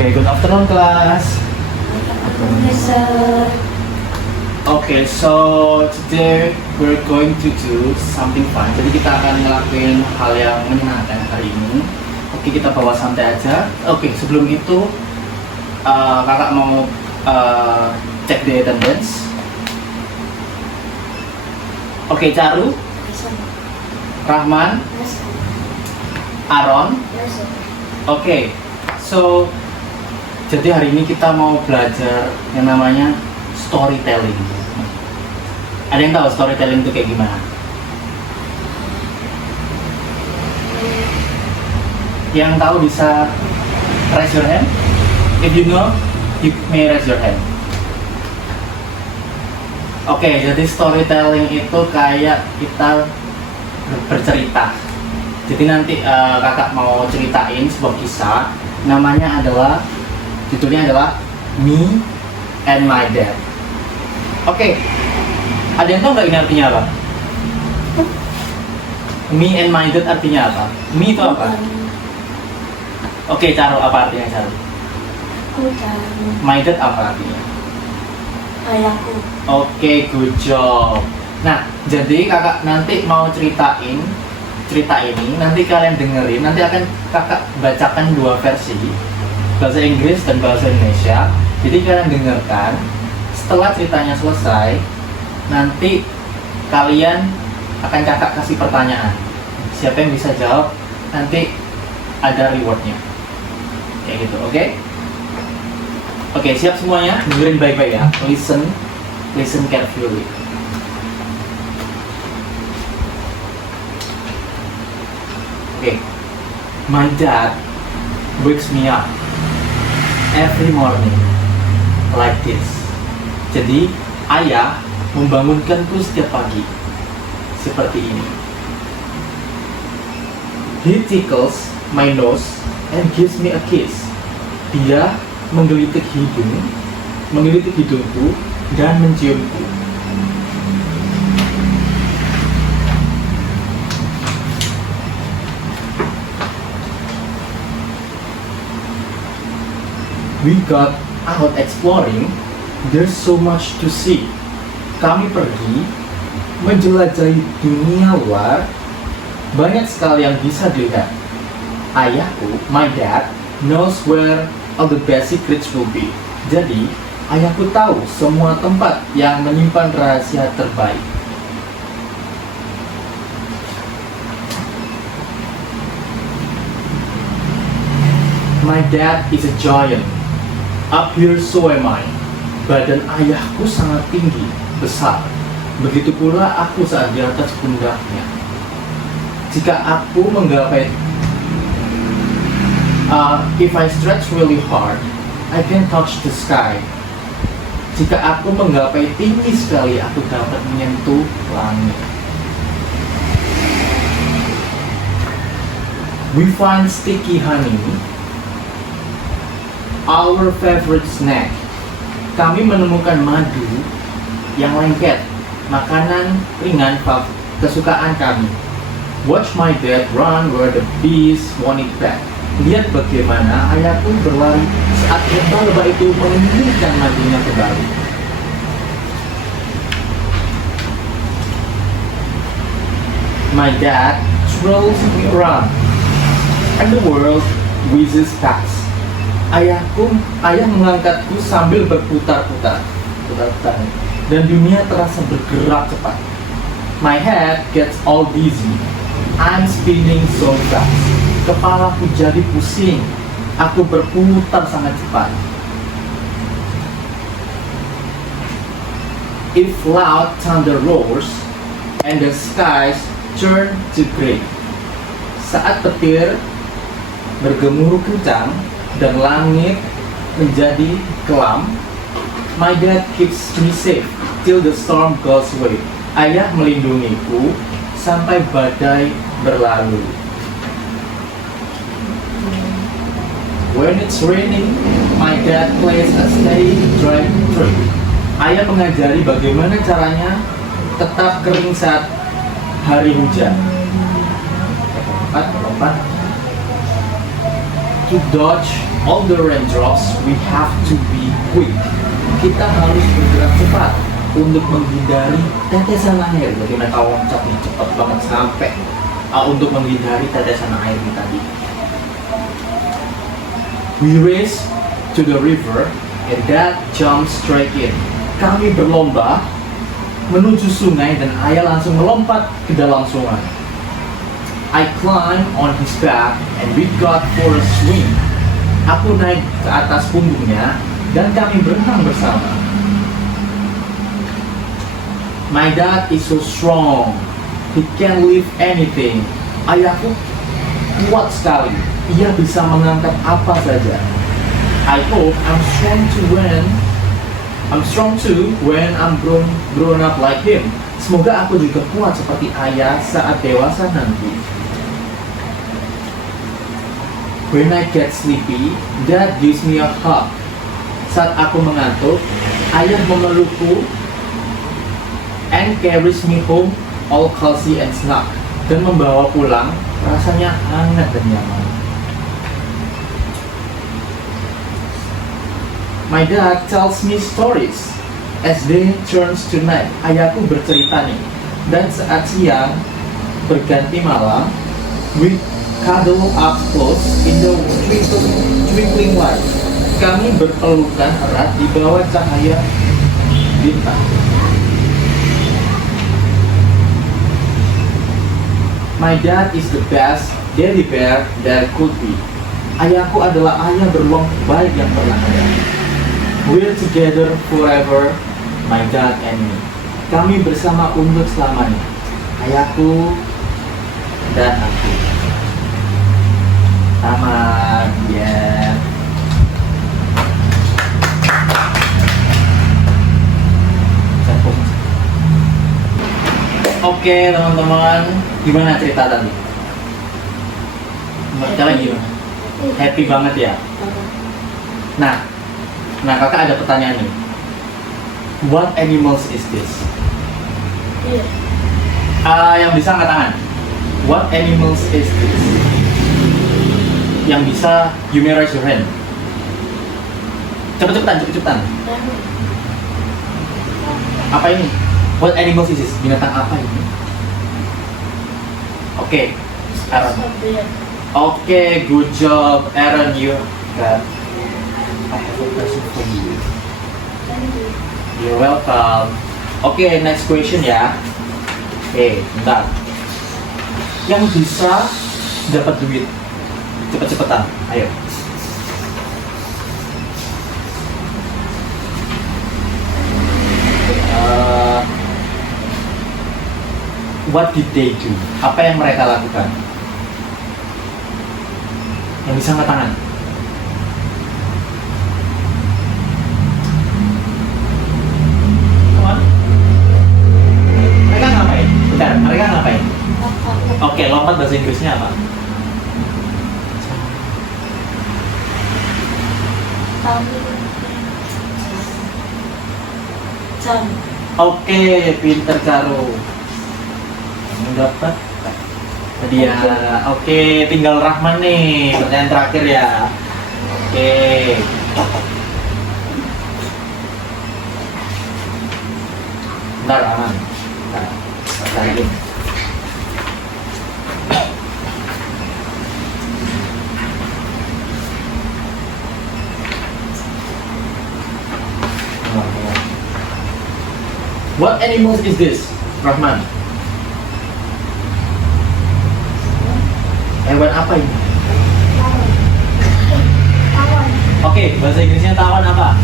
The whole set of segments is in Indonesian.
Okay, good afternoon class. Professor. Okay, so today we're going to do something fun. Jadi kita akan ngelakuin hal yang menyenangkan hari ini. Oke, kita bawa santai aja. Oke, sebelum itu kakak mau cek the attendance. Oke, Caru, Rahman, Aaron. Oke, so jadi hari ini kita mau belajar yang namanya storytelling. Ada yang tahu storytelling itu kayak gimana? Yang tahu bisa raise your hand. If you know, you may raise your hand. Oke, jadi storytelling itu kayak kita bercerita. Jadi nanti kakak mau ceritain sebuah kisah. Namanya adalah, judulnya adalah Me and My Dad. Oke, ada yang tahu nggak ini artinya apa? Me and My Dad artinya apa? Me itu apa? Oke, Caro, apa artinya Caro? My Dad apa artinya? Ayahku. Oke, good job. Nah, jadi kakak nanti mau ceritain cerita ini, nanti kalian dengerin, nanti akan kakak bacakan dua versi, bahasa Inggris dan bahasa Indonesia. Jadi kalian dengarkan, setelah ceritanya selesai, nanti kalian akan kakak kasih pertanyaan. Siapa yang bisa jawab, nanti ada rewardnya. Kayak gitu, oke? Oke, siap semuanya? Dengerin baik-baik ya. Listen carefully. Okay, my dad wakes me up every morning like this. Jadi ayah membangunkanku setiap pagi seperti ini. He tickles my nose and gives me a kiss. Dia menggelitik hidungku dan menciumku. We got out exploring. There's so much to see. Kami pergi menjelajahi dunia luar. Banyak sekali yang bisa dilihat. Ayahku, my dad, knows where all the best secrets will be. Jadi, ayahku tahu semua tempat yang menyimpan rahasia terbaik. My dad is a giant. Up here so am I. Badan ayahku sangat tinggi, besar. Begitu pula aku saat di atas pundaknya. Jika aku menggapai if I stretch really hard, I can touch the sky. Jika aku menggapai tinggi sekali, aku dapat menyentuh langit. We find sticky honey, our favorite snack. Kami menemukan madu yang lengket, makanan ringan kesukaan kami. Watch my dad run where the bees want it back. Lihat bagaimana ayahku berlari saat lebah-lebah itu menginginkan madunya kembali. My dad twirls me around, and the world whizzes past. Ayah mengangkatku sambil berputar-putar, dan dunia terasa bergerak cepat. My head gets all dizzy. I'm spinning so fast. Kepalaku jadi pusing. Aku berputar sangat cepat. If loud thunder roars and the skies turn to gray. Saat petir bergemuruh kencang dan langit menjadi kelam, my dad keeps me safe till the storm goes away. Ayah melindungiku sampai badai berlalu. When it's raining, my dad plays a steady dry trick. Ayah mengajari bagaimana caranya tetap kering saat hari hujan. Lompat. To dodge all the raindrops, we have to be quick. Kita harus bergerak cepat untuk menghindari tetesan air. Jadi mereka loncat nih cepat banget sampai untuk menghindari tetesan air ini tadi. We race to the river and Dad jumps straight in. Kami berlomba menuju sungai dan ayah langsung melompat ke dalam sungai. I climb on his back and we got for a swim. Aku naik ke atas punggungnya dan kami berenang bersama. My dad is so strong. He can lift anything. Ayahku kuat sekali. Ia bisa mengangkat apa saja. I hope I'm strong too when I'm grown up like him. Semoga aku juga kuat seperti ayah saat dewasa nanti. When I get sleepy, Dad gives me a hug. Saat aku mengantuk, ayah memelukku and carries me home all cozy and snug, dan membawa pulang rasanya hangat dan nyaman. My dad tells me stories as day turns to night. Ayahku bercerita nih, dan saat siang berganti malam, we cuddle up close in the twinkling light. Kami berpelukan erat di bawah cahaya bintang. My dad is the best daddy bear there could be. Ayahku adalah ayah beruang terbaik yang pernah ada. We're together forever, my dad and me. Kami bersama untuk selamanya. Ayahku dan aku. Tamat, ya. Oke teman-teman, gimana cerita tadi? Menurut kalian gimana? Happy banget ya? Nah kakak ada pertanyaan nih. What animals is this? Yang bisa angkat tangan. What animals is this? Yang bisa, you may raise your hand. Cepet-cepetan. Apa ini? What animals is this? Binatang apa ini? Oke, Aaron. Oke, good job, Aaron. You got. I have a question for you. You're welcome. Oke, next question ya. Bentar. Yang bisa dapat duit, cepet-cepetan. Ayo. What did they do? Apa yang mereka lakukan? Yang bisa angkat tangan. Mereka ngapain? Bentar, mereka ngapain? Oke, lompat bahasa Inggrisnya apa? Jump. Oke, pinter Karo. Dapat tadi ya. Oke, tinggal Rahman nih, pertanyaan terakhir ya. Oke. Bentar Rahman. Bentar lagi. What animals is this, Rahman? Hewan apa ini? Tawon. Oke, bahasa Inggrisnya tawon apa?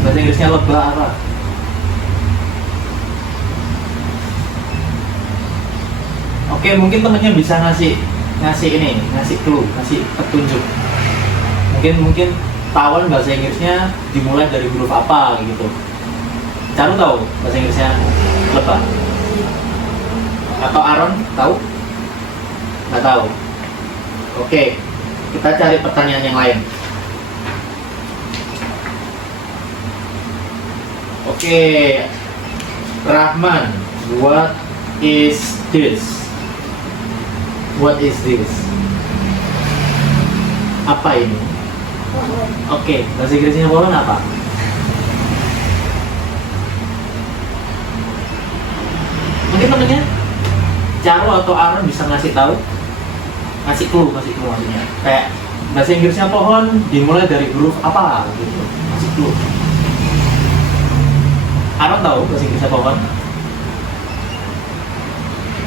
Bahasa Inggrisnya lebah apa? Oke, mungkin temennya bisa ngasih clue, ngasih petunjuk. Mungkin tawon bahasa Inggrisnya dimulai dari huruf apa gitu. Caru tahu bahasa Inggrisnya lebah? Atau Aaron tahu? Nggak tahu. Oke, kita cari pertanyaan yang lain. Oke, Rahman, what is this? What is this? Apa ini? Pohon. Oke, bahasa Inggrisnya pohon apa? Mungkin temennya Caro atau Aaron bisa ngasih tahu, ngasih clue maksudnya. Kayak bahasa Inggrisnya pohon dimulai dari huruf apa gitu. Ngasih clue. Aaron tahu bahasa Inggrisnya pohon?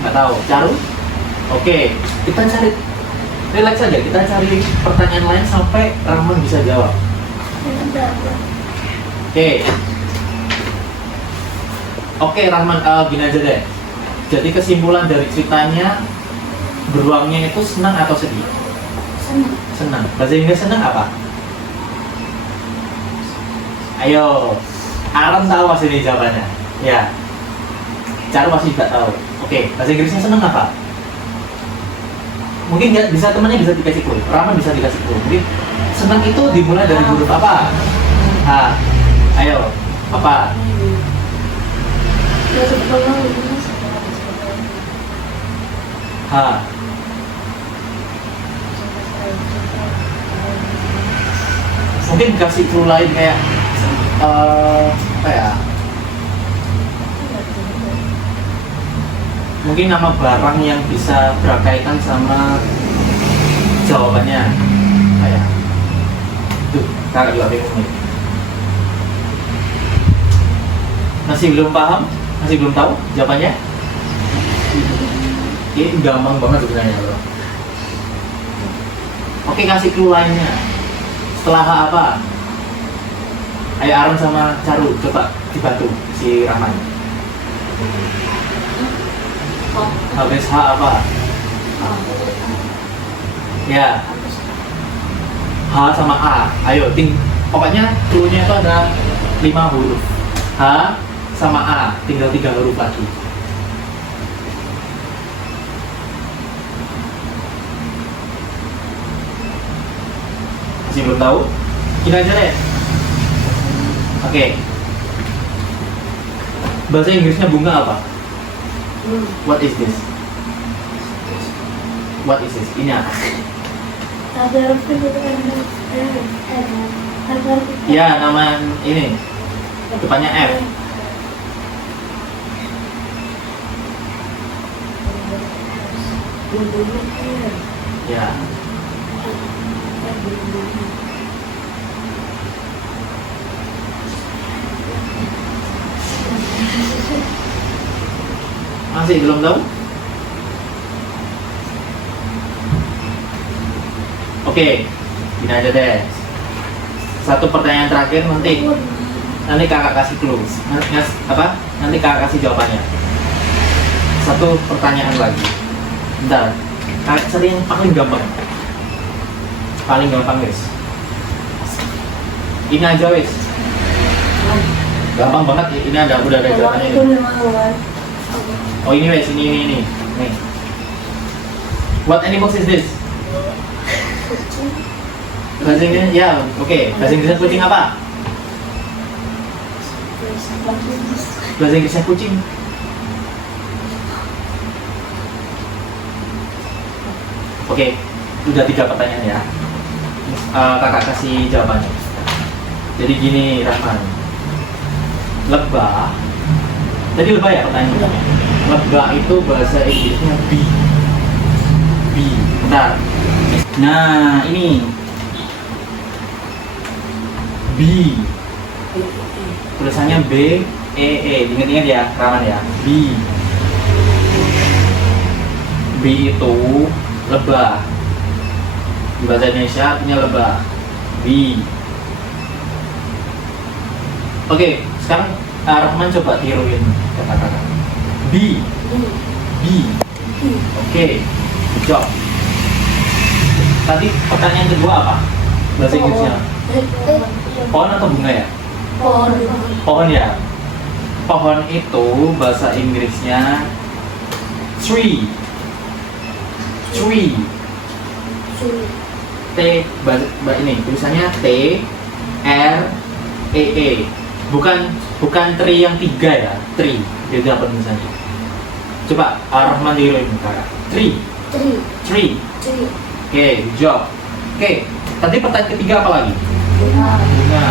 Nggak tahu. Caro? Oke, kita cari, relax aja. Kita cari pertanyaan lain sampai Rahman bisa jawab. Oke. Oke, Rahman, gini aja deh. Jadi kesimpulan dari ceritanya, beruangnya itu senang atau sedih? Senang. Senang. Bahasa Inggris senang apa? Ayo, Aaron tahu pasti ini jawabannya. Ya. Cara pasti tidak tahu. Oke, bahasa Inggrisnya senang apa? Mungkin nggak bisa, temannya bisa dikasih clue. Rahman bisa dikasih clue. Mungkin senang itu dimulai dari huruf apa? Ayo, apa? H. Mungkin kasih clue lain kayak apa ya? Mungkin nama barang yang bisa berkaitan sama jawabannya. Apa ya? Tuh, kakak juga bingung nih. Masih belum paham? Masih belum tahu jawabannya? Ini gampang banget sebenarnya bro. Oke, kasih clue lainnya. Setelah H apa? Ayo Aaron sama Caru, coba dibantu si Rahman. Habis H apa? Ya, H sama A. Ayo, pokoknya clue-nya itu ada 5 huruf. H sama A, tinggal 3 huruf lagi. Masih belum tahu? Gini aja deh. Oke. Bahasa Inggrisnya bunga apa? What is this? What is this? Ini apa? Ya, nama ini. Depannya F. Ya. Masih belum tahu? Oke, gini aja deh. Satu pertanyaan terakhir nanti kakak kasih clue. Nanti kakak kasih jawabannya. Satu pertanyaan lagi. Bentar, kakak cari yang paling gampang. Paling gampang guys. Ini aja wes. Gampang banget. Ini udah ada jawabannya. Oh ini wes, ini. Nih. What animals is this? Bahasa Inggris ya, oke. Bahasa Inggrisnya kucing apa? Bahasa Inggrisnya kucing. Oke, udah 3 pertanyaan ya. Kakak kasih jawabannya. Jadi gini Rahman. Lebah. Tadi lebah ya pertanyaannya. Lebah itu bahasa Inggrisnya bee. Bee. Bentar. Nah, ini B. Tulisannya B E E. Ingat-ingat ya, Rahman ya. B. B itu lebah. Di bahasa Indonesia artinya lebah. B. Oke, sekarang Rahman coba tiruin kata-kata. B. B. Oke, good job. Tadi pertanyaan kedua apa? Bahasa Inggrisnya? Pohon atau bunga ya? Pohon ya. Pohon itu bahasa Inggrisnya tree. Tree. T ini tulisannya T R E E. Bukan tree yang 3 ya. Tree. Jadi apa tulisannya? Coba Rahman tiruin kakak. Tree. Tree. Oke, good job. Oke, Tadi pertanyaan ketiga apa lagi? Bunga. Bunga.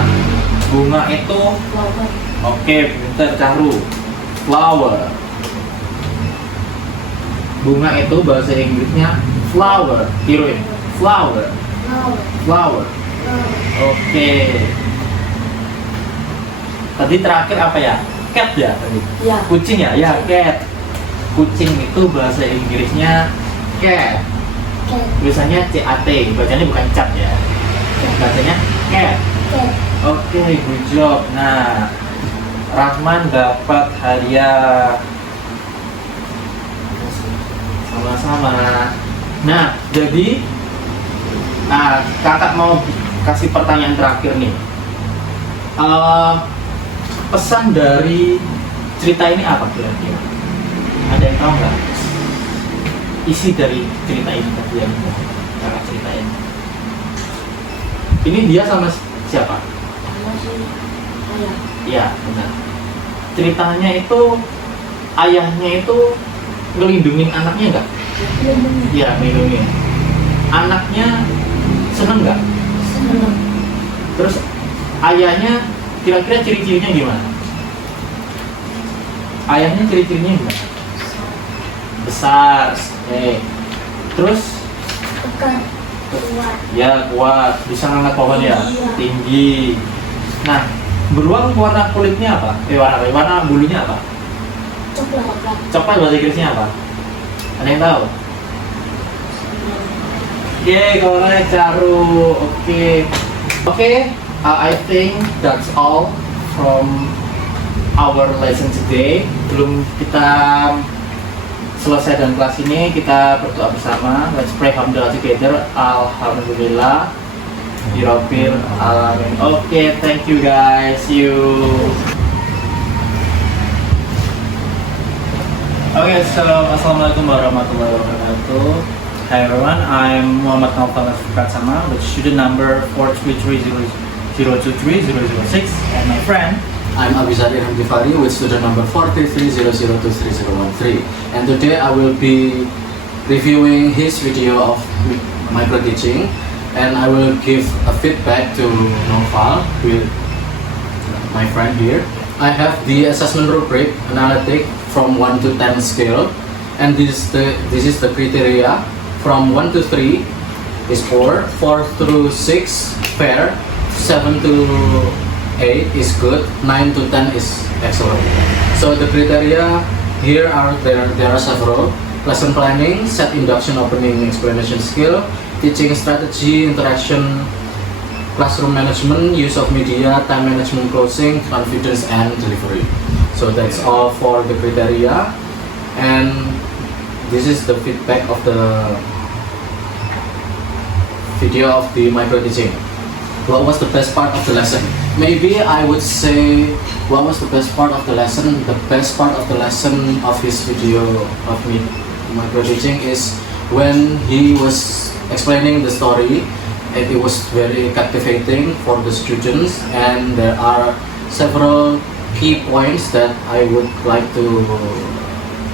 Bunga itu, Flower. oke, pinter Cahru. Flower. Bunga itu bahasa Inggrisnya flower. Tiruin. Flower. Flower. Flower. Flower. Oke. Tadi terakhir apa ya? Cat ya tadi. Ya. Kucing ya? Ya, cat. Kucing itu bahasa Inggrisnya cat. Cat. Tulisannya CAT. Bacanya bukan cat ya. Bacanya cat. Cat. Oke, good job. Nah, Rahman dapat hadiah. Sama-sama. Nah, jadi kakak mau kasih pertanyaan terakhir nih. Pesan dari cerita ini apa kira-kira? Ada yang tahu nggak? Isi dari cerita ini tadi yang kakak ceritain. Ini dia sama siapa? Masih ayah. Iya, benar. Ceritanya itu ayahnya itu ngelindungin anaknya nggak? Lindungi. Iya, ngelindungin. Anaknya seneng nggak? Senang. Terus ayahnya kira-kira ciri-cirinya gimana? Ayahnya ciri-cirinya gimana? Besar. Terus Pekan. Kuat. ya kuat, bisa ngangkat pohon ya, Iya. tinggi. Nah, beruang warna kulitnya apa? Warna bulunya apa? Coklat. Coklat bahasa Inggrisnya apa? Ada yang tahu? Oke, korek Caru. Oke, I think that's all from our lesson today. Belum kita selesai dengan kelas ini, kita berdoa bersama. Let's pray alhamdulillah together. Alhamdulillah. Birabbil alamin. Oke, thank you guys. See you. Okay, so assalamualaikum warahmatullahi wabarakatuh. Hi everyone, I'm Muhammad Naufal Pratsama with student number 43300230006 and my friend. I'm Abizari Hamdifari with student number 433023013, and today I will be reviewing his video of micro teaching, and I will give a feedback to Naufal with my friend here. I have the assessment rubric analytic from 1 to 10 scale, and this is the criteria. From 1 to 3 is 4, 4 through 6 fair, 7 to 8 is good, 9 to 10 is excellent. So the criteria here are there are several: lesson planning, set induction, opening, explanation skill, teaching strategy, interaction, classroom management, use of media, time management, closing, confidence, and delivery. So that's all for the criteria, and this is the feedback of the video of the micro teaching. What was the best part of the lesson? Maybe I would say, what was the best part of the lesson? The best part of the lesson of his video of me micro teaching is when he was explaining the story. It was very captivating for the students, and there are several key points that I would like to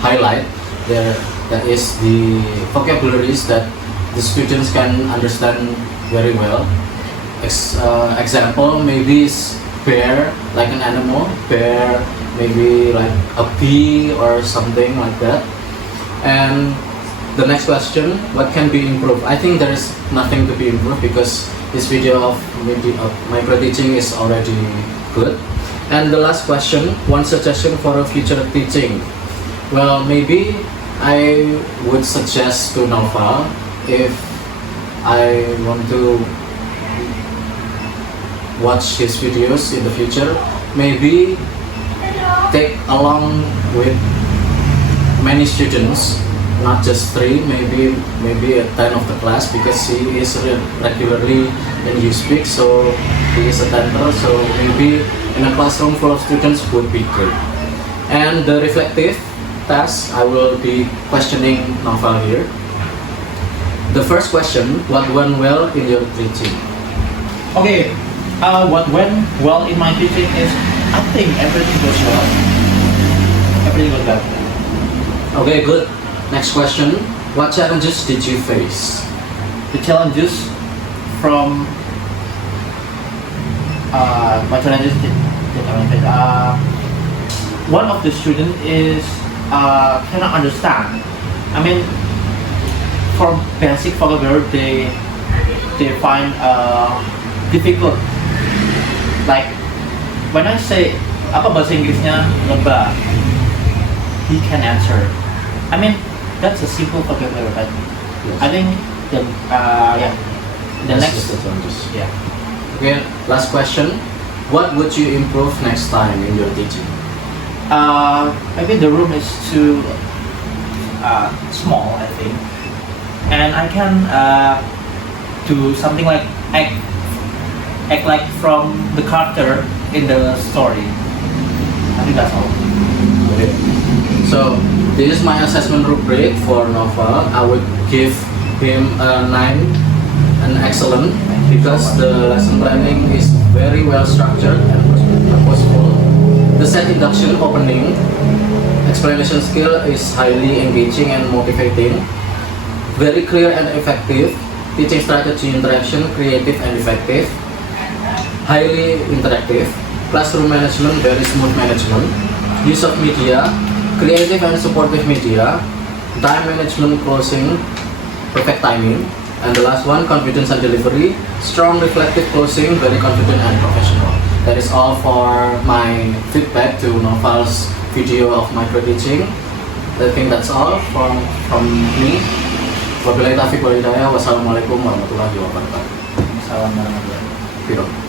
highlight there. That is the vocabularies that the students can understand very well. Example maybe is bear, like an animal, bear, maybe like a bee or something like that. And the next question, what can be improved? I think there is nothing to be improved because this video of micro teaching is already good. And the last question, one suggestion for a future teaching. Well, maybe I would suggest to Naufal, if I want to watch his videos in the future, maybe take along with many students, not just 3, maybe a 10 of the class, because he is regularly in USpeak, so he is a 10er, so maybe in a classroom full of students would be good. And the reflective task, I will be questioning Naufal here. The first question, what went well in your teaching? Okay, what went well in my teaching is, I think everything goes well. Everything goes well. Okay, good. Next question, what challenges did you face? The challenges from my challenges one of the student is cannot understand. I mean, for basic vocabulary they find difficult. Like when I say apa bahasa Inggrisnya lebah, he can answer. I mean that's a simple vocabulary, but Yes. I think the That's next just the challenges. yeah. Okay, last question. What would you improve next time in your teaching? Maybe the room is too small, I think, and I can do something like act like from the character in the story. I think that's all. Okay. So this is my assessment rubric for Novel. I would give him a 9, an excellent, because the lesson planning is very well structured and purposeful. The set induction opening explanation skill is highly engaging and motivating. Very clear and effective. Teaching strategy interaction creative and effective. Highly interactive. Classroom management very smooth management. Use of media creative and supportive media. Time management closing perfect timing. And the last one, confidence and delivery, strong reflective closing, very confident and professional. That is all for my feedback to Noval's video of micro teaching. I think that's all from me. Wabillahi taufiq wal hidayah. Wassalamualaikum warahmatullahi wabarakatuh. Salam warahmatullahi wabarakatuh. Firo.